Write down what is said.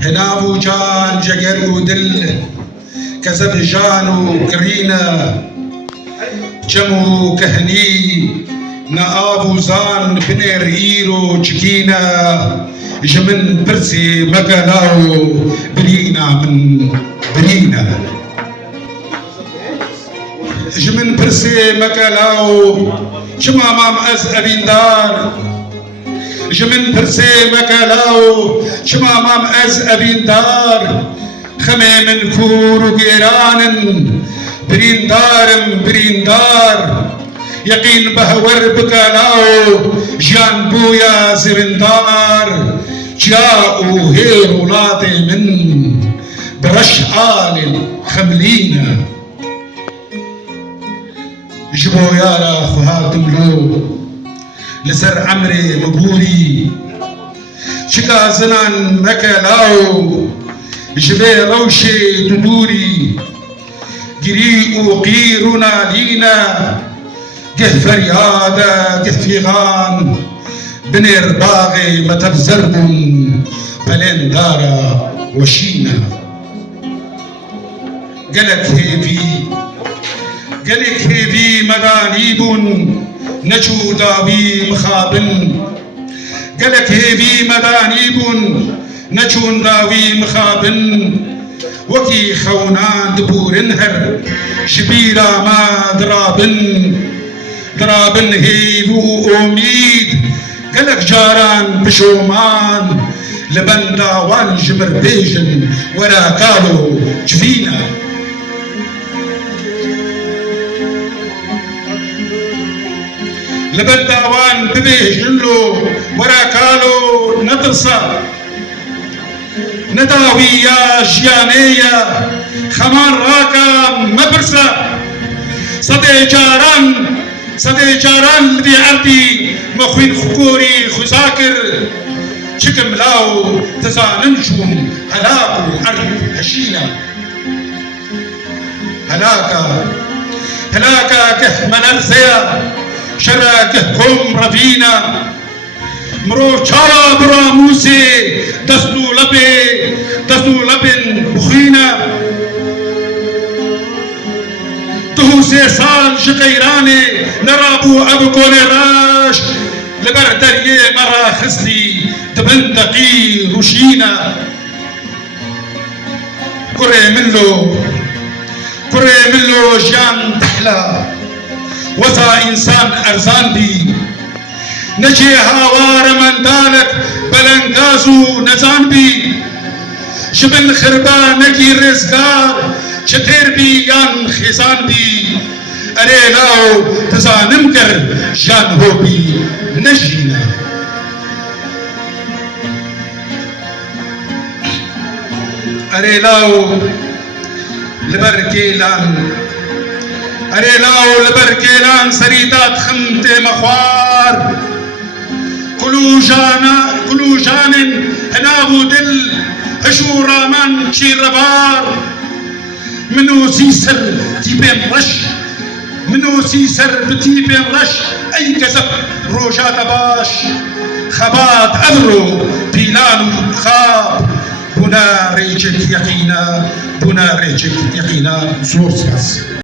هنابو جان جگر ودل كذب جانو كرينا جمو كهني نآبو زان بنير إيرو جكينا جمن برسي مقالاو برينا من برينا جمن برسي مقالاو شما مام أز أبين دار جمن برسي مقالاو شما مام أز أبين دار خمي من كور وقيران برين دارم برين دار يقين بهور بقالاو جان بويا زرندار جاءوا هيرولاتي من برش آل خملينا جبو يارا خوهاتم لو لسر عمري مبوري شكا زنان مكالاو جبي روشي ددوري قريء قيرنا لينا قه فريادة قه فيغان بنير باغي متبزربن بلين دارا وشينا قلك هيفي مدانيب نجو داوي مخابن قلك هيفي مدانيب نجو داوي مخابن وكي خونان دبورنهر شبيرا ما درابن هيبو أميد قلك جاران بشومان لبندا وانجمر بيجن ورا كالو جفينا لبندا وان بيجن له ورا كالو نطرسا نداوي يا جيانية خمان راكا مبرسا صدي جاران لدي عردي مخوين خكوري خزاكر شكم لاو تزاننجم هلاكو أرض هشينا هلاكا كه منرزيا شرا كهكم رفينا مرو چارا برا موسى دستو لبن بخينا تهو سي سال شقيراني نرابو ابو كوني راش لبردريه مرا خستي تبندقي رشينا كري ملو جان تحلى وثا انسان ارزان بي نجي هاوار من دالك بلنقازو نزان بي شبن خربانكي رزقار شتير بي يان خزان بي أريلاو تزانمكر جان هو بي نجينا أريلاو لبركيلان سريدات خمتي مخوار كلو جان هنابو دل هشو رامان شير ربار منو سيسر بتيبين رش اي كسب روجات باش خبات أذرو بيلان خاب بنا ريجك يقينا زور سياس